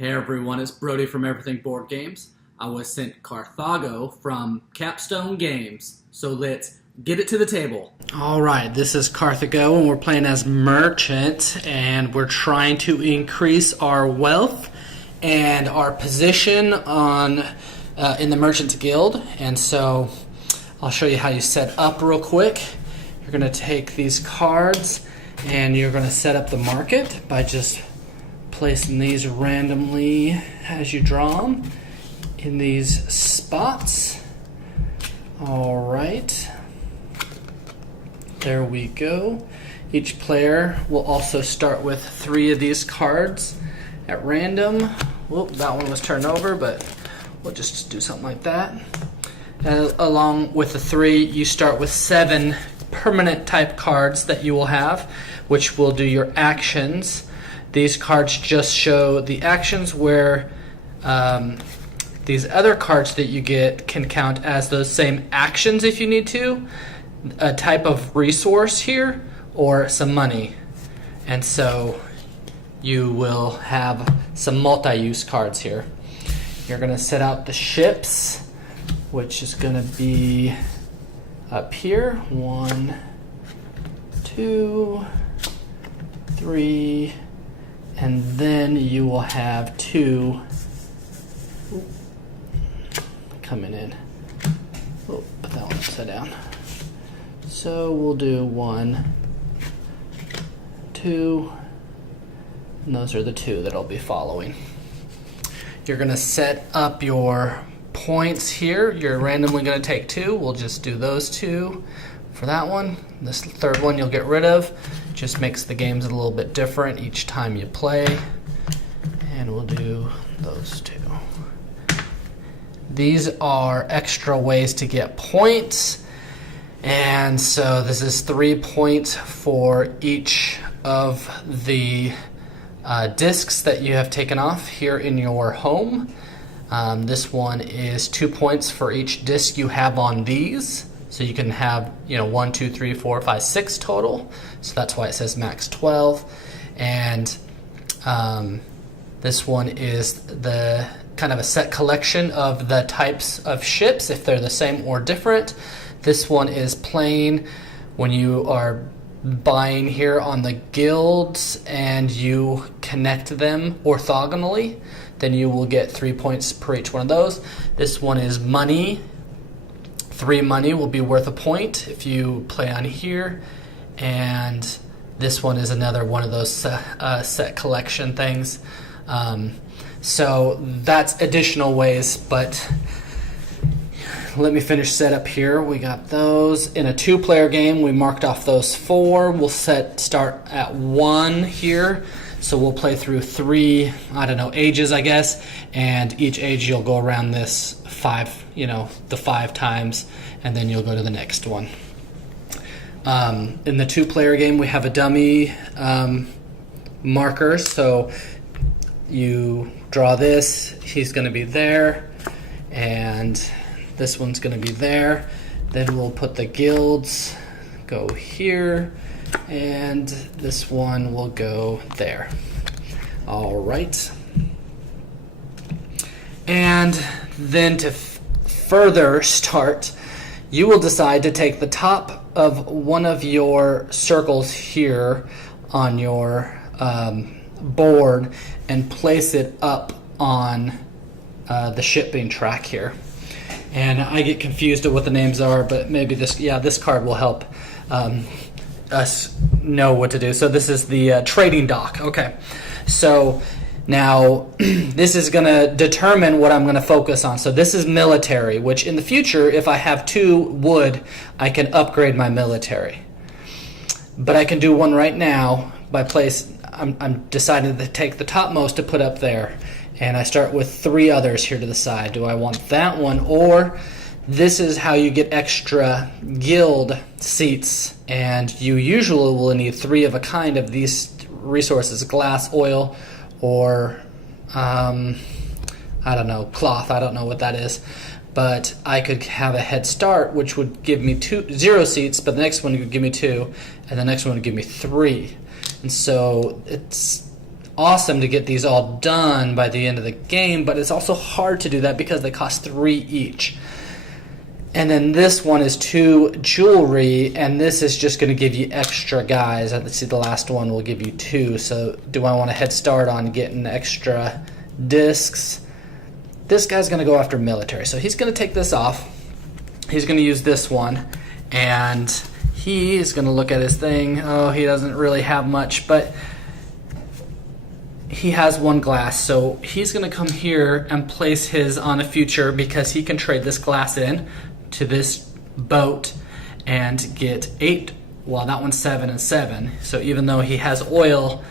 Hey everyone, it's Brody from Everything Board Games. I was sent Carthago from Capstone Games, so let's get it to the table. Alright, this is Carthago and we're playing as Merchant and we're trying to increase our wealth and our position on in the Merchants Guild. And so I'll show you how you set up real quick. You're going to take these cards and you're going to set up the market by just placing these randomly as you draw them in these spots. All right, there we go. Each player will also start with 3 of these cards at random. Whoop, that one was turned over, but we'll just do something like that. And along with the 3, you start with 7 permanent type cards that you will have, which will do your actions. These cards just show the actions where these other cards that you get can count as those same actions if you need to, a type of resource here, or some money. And so you will have some multi-use cards here. You're going to set out the ships, which is going to be up here. 1, 2, 3, and then you will have 2 coming in. Oh, put that one upside down. So we'll do 1, 2, and those are the 2 that I'll be following. You're going to set up your points here. You're randomly going to take 2. We'll just do those 2 for that one. This third one you'll get rid of. Just makes the games a little bit different each time you play. And we'll do those 2. These are extra ways to get points. And so this is 3 points for each of the discs that you have taken off here in your home. This one is 2 points for each disc you have on these. So you can have, 1, 2, 3, 4, 5, 6 total. So that's why it says max 12. And this one is the kind of a set collection of the types of ships, if they're the same or different. This one is plain. When you are buying here on the guilds and you connect them orthogonally, then you will get 3 points per each one of those. This one is money. 3 money will be worth a point if you play on here. And this one is another one of those set collection things. So that's additional ways, but let me finish setup here. We got those. In a 2-player game, we marked off those 4. We'll start at 1 here. So we'll play through 3, ages, I guess. And each age you'll go around this 5, the 5 times, and then you'll go to the next one. In the 2-player game, we have a dummy marker. So you draw this, he's going to be there, and this one's going to be there. Then we'll put the guilds, go here, and this one will go there. All right. And then to further start, you will decide to take the top of one of your circles here on your board and place it up on the shipping track here. And I get confused at what the names are, but maybe this card will help us know what to do. So this is the trading dock. Okay, so now this is going to determine what I'm going to focus on. So this is military, which in the future, if I have 2 wood, I can upgrade my military. But I can do one right now by I'm deciding to take the topmost to put up there. And I start with 3 others here to the side. Do I want that one? Or this is how you get extra guild seats. And you usually will need 3 of a kind of these resources: glass, oil, or cloth. I don't know what that is. But I could have a head start, which would give me 0 seats, but the next one would give me 2, and the next one would give me 3. And so it's awesome to get these all done by the end of the game, but it's also hard to do that because they cost 3 each. And then this one is 2 jewelry, and this is just going to give you extra guys. Let's see, the last one will give you 2. So do I want to head start on getting extra discs? This guy's going to go after military. So he's going to take this off. He's going to use this one, and he is going to look at his thing. Oh, he doesn't really have much, but he has 1 glass. So he's going to come here and place his on a future because he can trade this glass in to this boat and get 8. Well, that one's 7 and 7. So even though he has oil,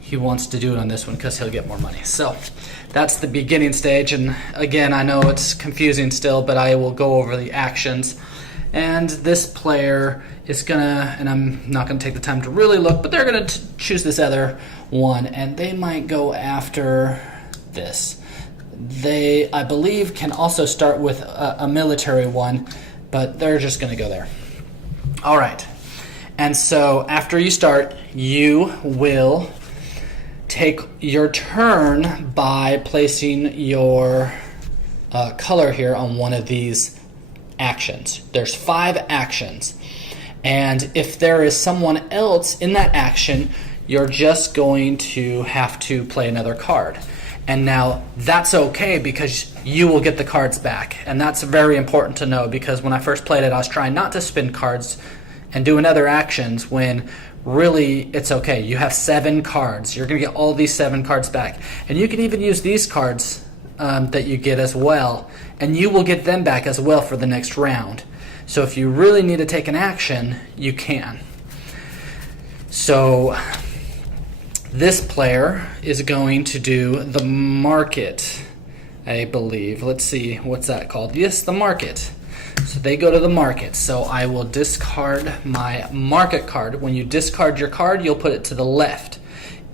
he wants to do it on this one because he'll get more money. So that's the beginning stage. And again, I know it's confusing still, but I will go over the actions. And this player is gonna, and I'm not gonna take the time to really look, but they're gonna choose this other one, and they might go after this. They, I believe, can also start with a military one, but they're just going to go there. All right. And so after you start, you will take your turn by placing your color here on one of these actions. There's 5 actions. And if there is someone else in that action, you're just going to have to play another card. And now that's okay because you will get the cards back. And that's very important to know because when I first played it, I was trying not to spin cards and doing other actions when really it's okay. You have 7 cards. You're going to get all these 7 cards back. And you can even use these cards that you get as well. And you will get them back as well for the next round. So if you really need to take an action, you can. So this player is going to do the market, I believe. Let's see, what's that called? Yes, the market. So they go to the market. So I will discard my market card. When you discard your card, you'll put it to the left.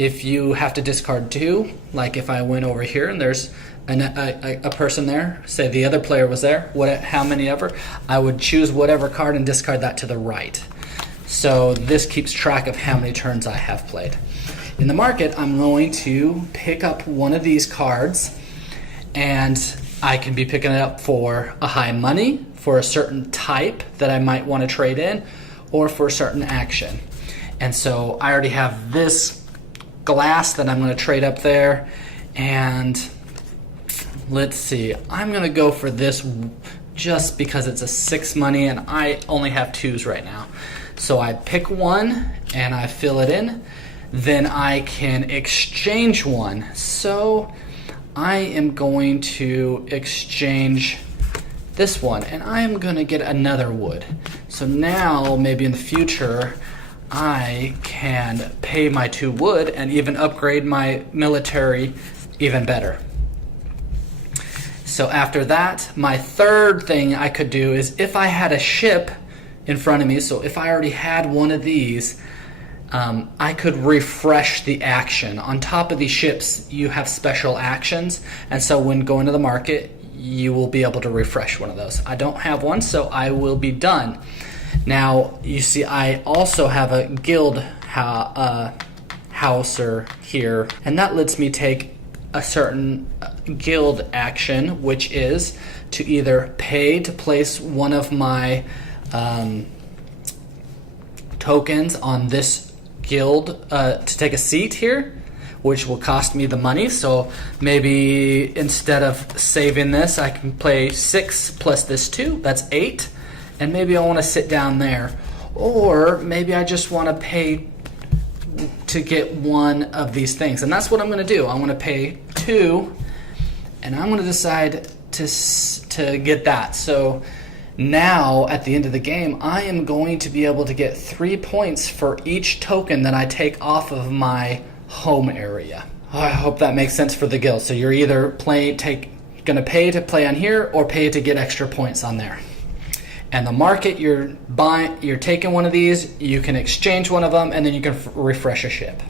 If you have to discard 2, like if I went over here and there's a person there, say the other player was there, how many ever, I would choose whatever card and discard that to the right. So this keeps track of how many turns I have played. In the market, I'm going to pick up one of these cards, and I can be picking it up for a high money, for a certain type that I might want to trade in, or for a certain action. And so I already have this glass that I'm going to trade up there, and let's see, I'm going to go for this just because it's a 6 money, and I only have 2s right now. So I pick one, and I fill it in. Then I can exchange one. So I am going to exchange this one, and I am going to get another wood. So now, maybe in the future, I can pay my 2 wood and even upgrade my military even better. So after that, my third thing I could do is if I had a ship in front of me, so if I already had one of these, I could refresh the action. On top of these ships, you have special actions, and so when going to the market, you will be able to refresh one of those. I don't have one, so I will be done. Now, you see, I also have a guild houser here, and that lets me take a certain guild action, which is to either pay to place one of my tokens on this guild to take a seat here, which will cost me the money. So maybe instead of saving this, I can play 6 plus this 2, that's 8, and maybe I want to sit down there. Or maybe I just want to pay to get one of these things, and that's what I'm going to do. I want to pay 2, and I'm going to decide to get that. So now, at the end of the game, I am going to be able to get 3 points for each token that I take off of my home area. I hope that makes sense for the guild. So you're either going to pay to play on here or pay to get extra points on there. And the market, you're taking one of these, you can exchange one of them, and then you can refresh a ship.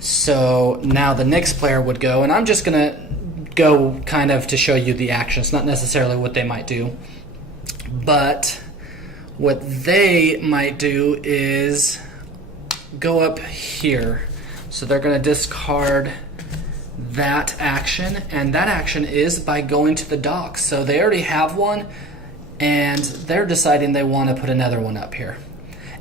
So now the next player would go, and I'm just going to go kind of to show you the actions, not necessarily what they might do. But what they might do is go up here. So they're going to discard that action, and that action is by going to the dock. So they already have one, and they're deciding they want to put another one up here.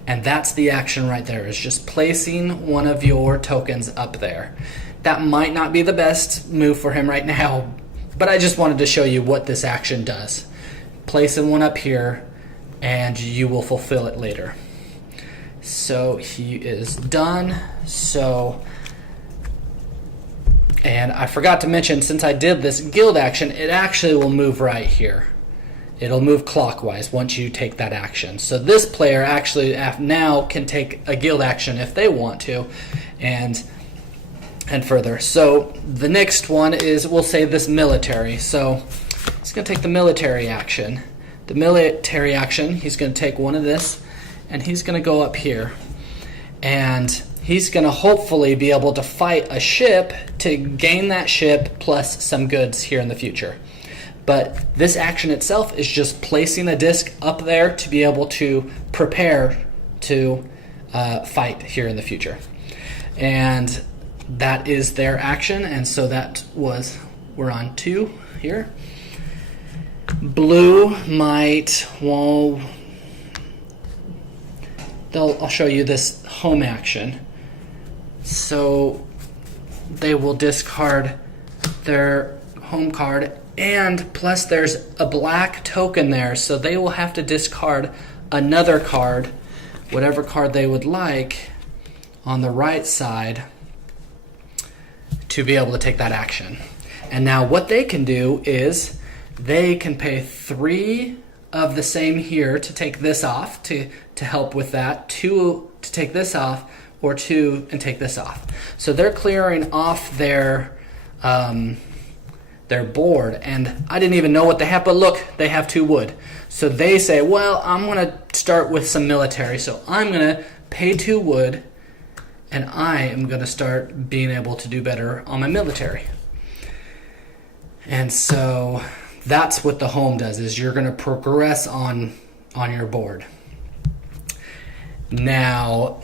And that's the action right there, is just placing one of your tokens up there. That might not be the best move for him right now, but I just wanted to show you what this action does. Placing one up here, and you will fulfill it later. So he is done. And I forgot to mention, since I did this guild action, it actually will move right here. It'll move clockwise once you take that action. So this player actually now can take a guild action if they want to, and further. So the next one is, we'll say, this military. So he's going to take the military action. The military action, he's going to take one of this, and he's going to go up here. And he's going to hopefully be able to fight a ship to gain that ship plus some goods here in the future. But this action itself is just placing a disc up there to be able to prepare to fight here in the future. And that is their action, and so we're on 2 here. Blue might, I'll show you this home action. So they will discard their home card, and plus there's a black token there, so they will have to discard another card, whatever card they would like, on the right side to be able to take that action. And now what they can do is they can pay 3 of the same here to take this off, to help with that, 2 to take this off, or 2 and take this off. So they're clearing off their board, and I didn't even know what they have, but look, they have 2 wood. So they say, well, I'm going to start with some military, so I'm going to pay 2 wood, and I am going to start being able to do better on my military. And so that's what the home does, is you're going to progress on your board. Now,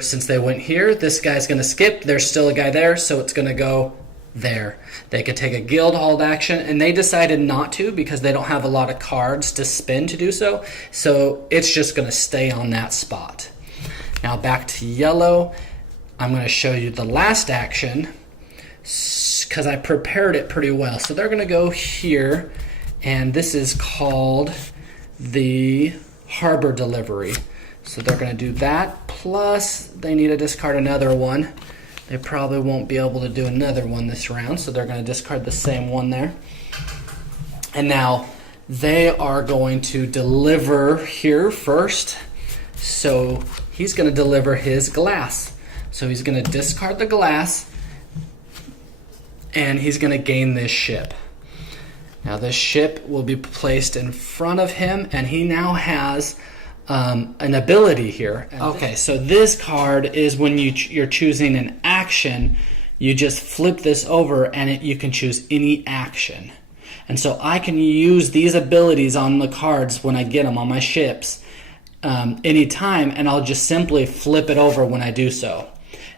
since they went here, this guy's going to skip. There's still a guy there, so it's going to go there. They could take a guild hold action, and they decided not to because they don't have a lot of cards to spend to do so. So it's just going to stay on that spot. Now back to yellow. I'm going to show you the last action because I prepared it pretty well. So they're going to go here, and this is called the harbor delivery. So they're going to do that, plus they need to discard another one. They probably won't be able to do another one this round, so they're going to discard the same one there. And now they are going to deliver here first. So he's going to deliver his glass. So he's going to discard the glass, and he's going to gain this ship. Now this ship will be placed in front of him, and he now has an ability here. Okay, so this card is when you're choosing an action, you just flip this over, and you can choose any action. And so I can use these abilities on the cards when I get them on my ships anytime, and I'll just simply flip it over when I do so.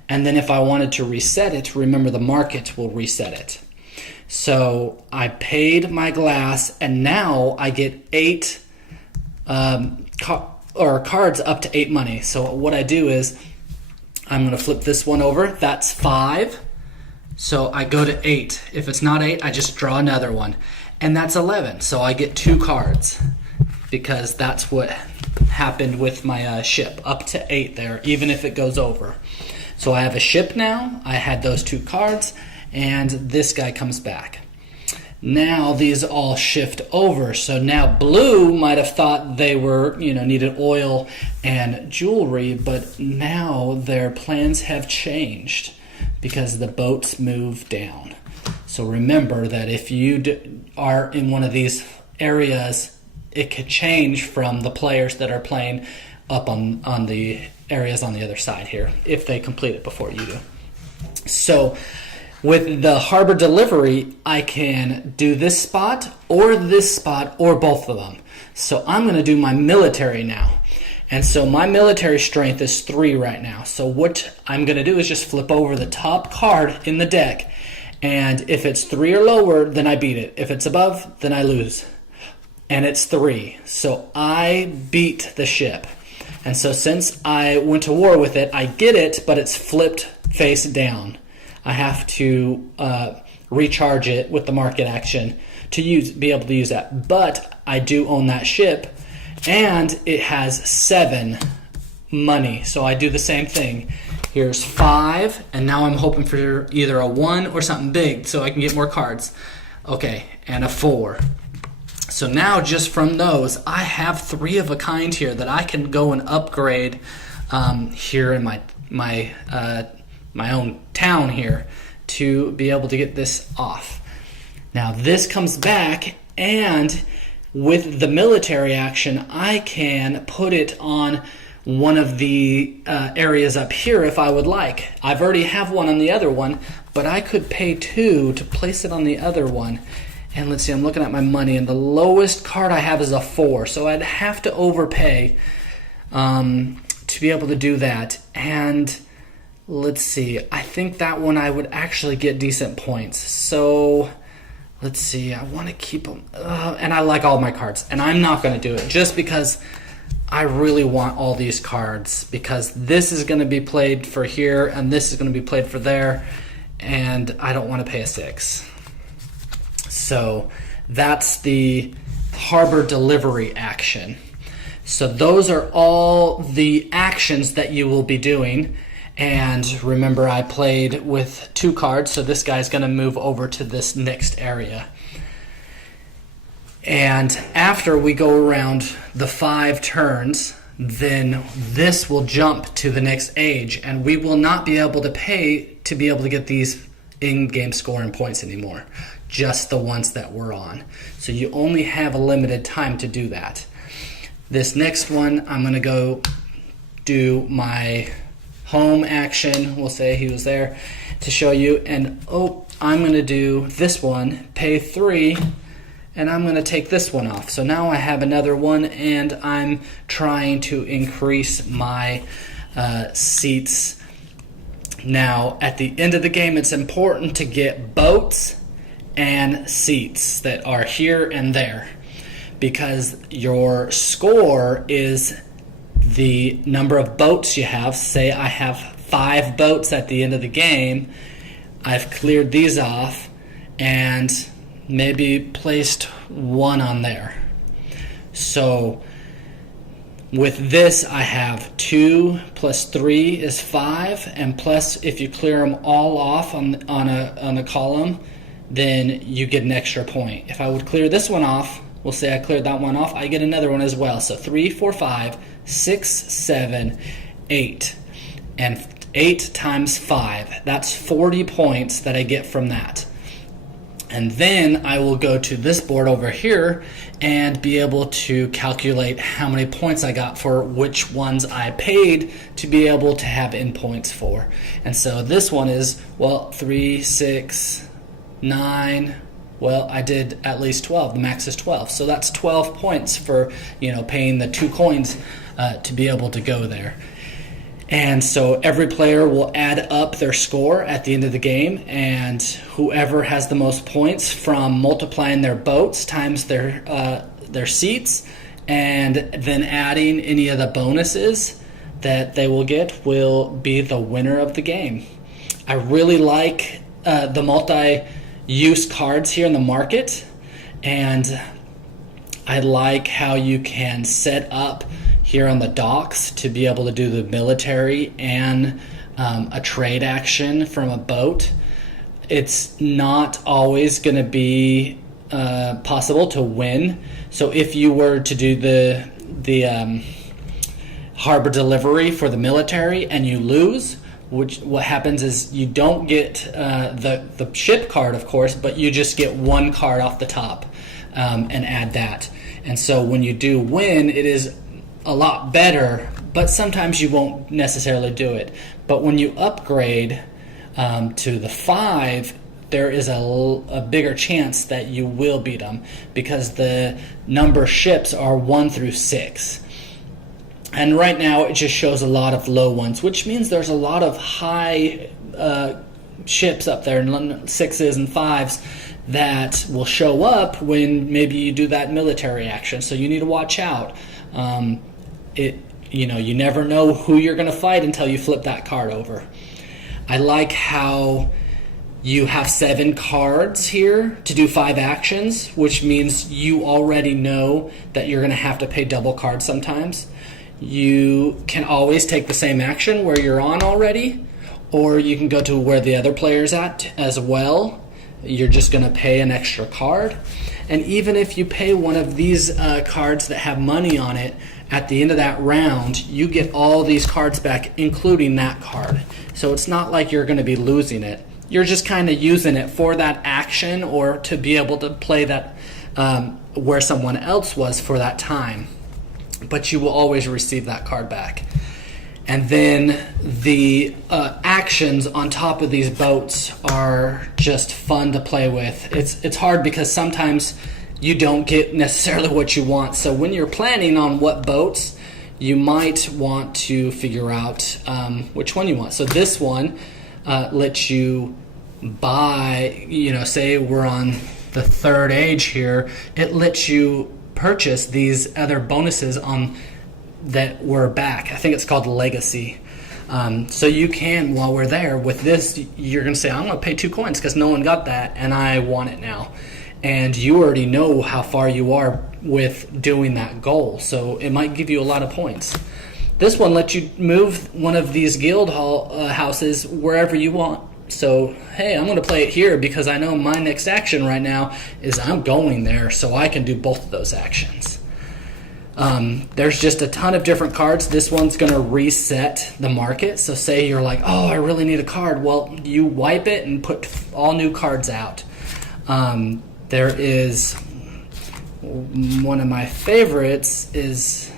And then if I wanted to reset it, remember the market will reset it. So I paid my glass, and now I get 8 cards up to 8 money. So what I do is I'm going to flip this one over. That's 5. So I go to 8. If it's not 8, I just draw another one. And that's 11. So I get 2 cards because that's what happened with my ship. Up to 8 there, even if it goes over. So I have a ship now. I had those 2 cards, and this guy comes back. Now these all shift over. So now blue might have thought they were, needed oil and jewelry, but now their plans have changed because the boats move down. So remember that if you are in one of these areas, it could change from the players that are playing up on the areas on the other side here if they complete it before you do. So with the harbor delivery, I can do this spot or both of them. So I'm going to do my military now. And so my military strength is 3 right now. So what I'm going to do is just flip over the top card in the deck. And if it's 3 or lower, then I beat it. If it's above, then I lose. And it's 3. So I beat the ship. And so since I went to war with it, I get it, but it's flipped face down. I have to recharge it with the market action to be able to use that. But I do own that ship, and it has 7 money. So I do the same thing. Here's 5, and now I'm hoping for either a 1 or something big so I can get more cards. Okay, and a 4. So now just from those, I have 3 of a kind here that I can go and upgrade here in my own town here to be able to get this off. Now this comes back, and with the military action, I can put it on one of the areas up here if I would like. I've already have one on the other one, but I could pay 2 to place it on the other one. And let's see, I'm looking at my money, and the lowest card I have is a 4. So I'd have to overpay to be able to do that. And let's see, I think that one I would actually get decent points. So let's see, I want to keep them. And I like all my cards. And I'm not going to do it just because I really want all these cards. Because this is going to be played for here, and this is going to be played for there. And I don't want to pay a 6. So that's the harbor delivery action. So those are all the actions that you will be doing. And remember, I played with 2 cards, so this guy's going to move over to this next area. And after we go around the 5 turns, then this will jump to the next age, and we will not be able to pay to be able to get these in-game scoring points anymore. Just the ones that we're on. So you only have a limited time to do that. This next one, I'm going to go do my home action. We'll say he was there to show you. And I'm going to do this one, pay 3, and I'm going to take this one off. So now I have another one, and I'm trying to increase my seats. Now, at the end of the game, it's important to get boats and seats that are here and there, because your score is the number of boats you have. Say I have 5 boats at the end of the game. I've cleared these off and maybe placed 1 on there. So with this, I have 2 plus 3 is 5, and plus if you clear them all off on a column, then you get an extra point. If I would clear this one off, we'll say I cleared that one off, I get another one as well. So 3, 4, 5, 6, 7, 8. And 8 times 5, that's 40 points that I get from that. And then I will go to this board over here and be able to calculate how many points I got for which ones I paid to be able to have in points for. And so this one is, 3, 6, 9, I did at least 12. The max is 12. So that's 12 points for, paying the 2 coins to be able to go there. And so every player will add up their score at the end of the game, and whoever has the most points from multiplying their boats times their seats, and then adding any of the bonuses that they will get will be the winner of the game. I really like the multi-use cards here in the market, and I like how you can set up here on the docks to be able to do the military and a trade action from a boat. It's not always going to be possible to win. So if you were to do the harbor delivery for the military and you lose, what happens is you don't get the ship card, of course, but you just get 1 card off the top and add that. And so when you do win, it is a lot better, but sometimes you won't necessarily do it. But when you upgrade to the 5, there is a bigger chance that you will beat them, because the number ships are 1 through 6. And right now it just shows a lot of low ones, which means there's a lot of high ships up there, 6s and 5s, that will show up when maybe you do that military action. So you need to watch out. You never know who you're going to fight until you flip that card over. I like how you have 7 cards here to do 5 actions, which means you already know that you're going to have to pay double cards sometimes. You can always take the same action where you're on already, or you can go to where the other player's at as well. You're just going to pay an extra card. And even if you pay one of these cards that have money on it, at the end of that round, you get all these cards back, including that card. So it's not like you're going to be losing it. You're just kind of using it for that action or to be able to play that where someone else was for that time. But you will always receive that card back. And then the actions on top of these boats are just fun to play with. It's hard because sometimes you don't get necessarily what you want. So when you're planning on what boats, you might want to figure out which one you want. So this one lets you buy, say we're on the 3rd age here, it lets you purchase these other bonuses on that were back. I think it's called Legacy. So you can, while we're there with this, you're going to say, I'm going to pay 2 coins because no one got that and I want it now. And you already know how far you are with doing that goal, so it might give you a lot of points. This one lets you move one of these guild houses wherever you want. So, hey, I'm going to play it here because I know my next action right now is I'm going there, so I can do both of those actions. There's just a ton of different cards. This one's going to reset the market. So say you're like, oh, I really need a card. Well, you wipe it and put all new cards out. There is one of my favorites is,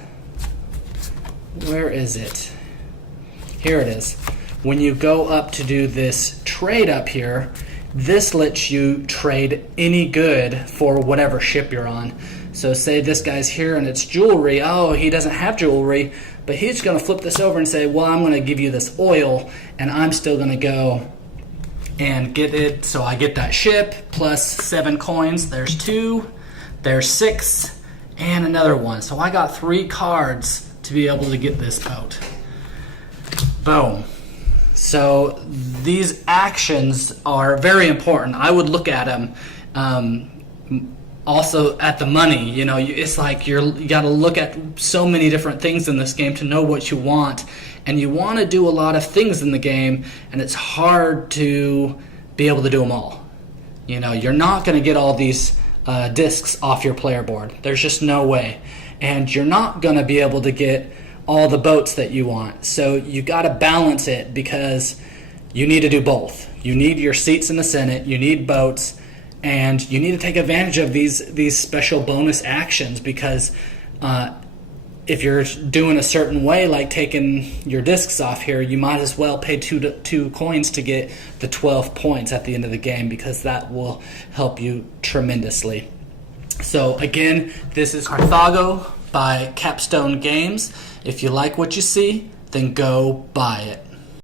where is it? Here it is. When you go up to do this trade up here, this lets you trade any good for whatever ship you're on. So say this guy's here and it's jewelry. Oh, he doesn't have jewelry, but he's going to flip this over and say, well, I'm going to give you this oil, and I'm still going to go and get it. So I get that ship plus 7 coins. There's 2, there's 6, and another one. So I got 3 cards to be able to get this boat. Boom. So these actions are very important. I would look at them. Also at the money, it's like you got to look at so many different things in this game to know what you want, and you want to do a lot of things in the game, and it's hard to be able to do them all. You're not going to get all these discs off your player board. There's just no way, and you're not going to be able to get all the boats that you want. So you got to balance it because you need to do both. You need your seats in the Senate, you need boats, and you need to take advantage of these special bonus actions because if you're doing a certain way, like taking your discs off here, you might as well pay 2 coins to get the 12 points at the end of the game because that will help you tremendously. So again, this is Carthago by Capstone Games. If you like what you see, then go buy it.